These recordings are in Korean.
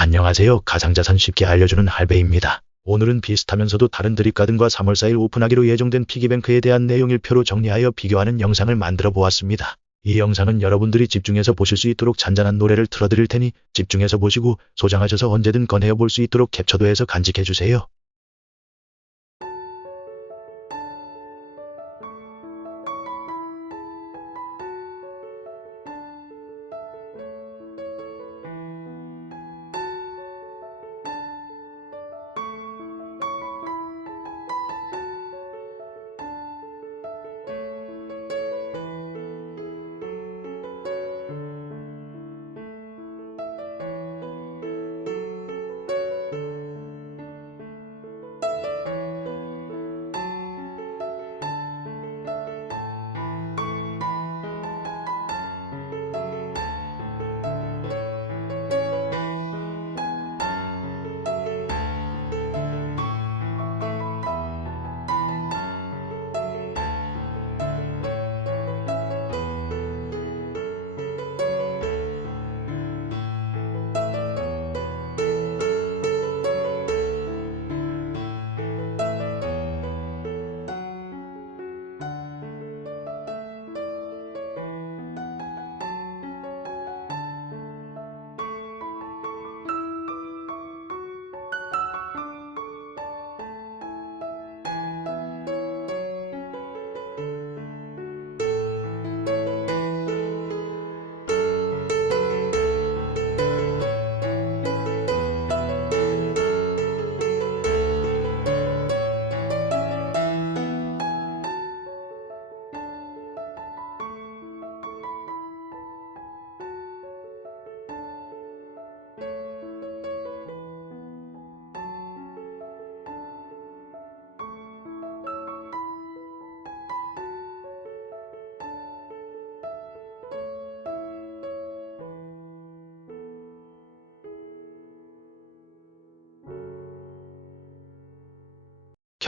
안녕하세요. 가상자산 쉽게 알려주는 할배입니다. 오늘은 비슷하면서도 다른 드립가든과 3월 4일 오픈하기로 예정된 피기뱅크에 대한 내용 일표로 정리하여 비교하는 영상을 만들어 보았습니다. 이 영상은 여러분들이 집중해서 보실 수 있도록 잔잔한 노래를 틀어드릴 테니 집중해서 보시고 소장하셔서 언제든 꺼내어 볼 수 있도록 캡처도 해서 간직해 주세요.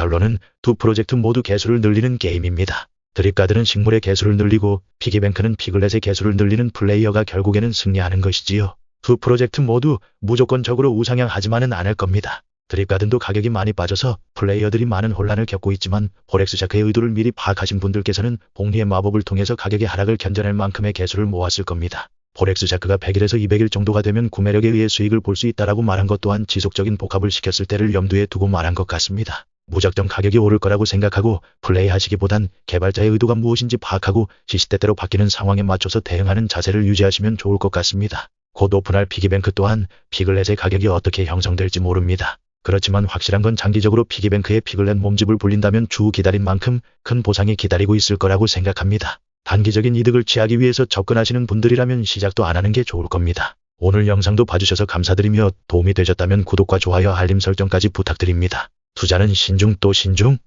결론은 두 프로젝트 모두 개수를 늘리는 게임입니다. 드립가드는 식물의 개수를 늘리고 피기뱅크는 피글렛의 개수를 늘리는 플레이어가 결국에는 승리하는 것이지요. 두 프로젝트 모두 무조건적으로 우상향하지만은 않을 겁니다. 드립가든도 가격이 많이 빠져서 플레이어들이 많은 혼란을 겪고 있지만 포렉스자크의 의도를 미리 파악하신 분들께서는 복리의 마법을 통해서 가격의 하락을 견뎌낼 만큼의 개수를 모았을 겁니다. 포렉스자크가 100일에서 200일 정도가 되면 구매력에 의해 수익을 볼 수 있다라고 말한 것 또한 지속적인 복합을 시켰을 때를 염두에 두고 말한 것 같습니다. 무작정 가격이 오를 거라고 생각하고 플레이하시기보단 개발자의 의도가 무엇인지 파악하고 시시때때로 바뀌는 상황에 맞춰서 대응하는 자세를 유지하시면 좋을 것 같습니다. 곧 오픈할 피기뱅크 또한 피글렛의 가격이 어떻게 형성될지 모릅니다. 그렇지만 확실한 건 장기적으로 피기뱅크의 피글렛 몸집을 불린다면 주 기다린 만큼 큰 보상이 기다리고 있을 거라고 생각합니다. 단기적인 이득을 취하기 위해서 접근하시는 분들이라면 시작도 안 하는 게 좋을 겁니다. 오늘 영상도 봐주셔서 감사드리며 도움이 되셨다면 구독과 좋아요 알림 설정까지 부탁드립니다. 투자는 신중 또 신중.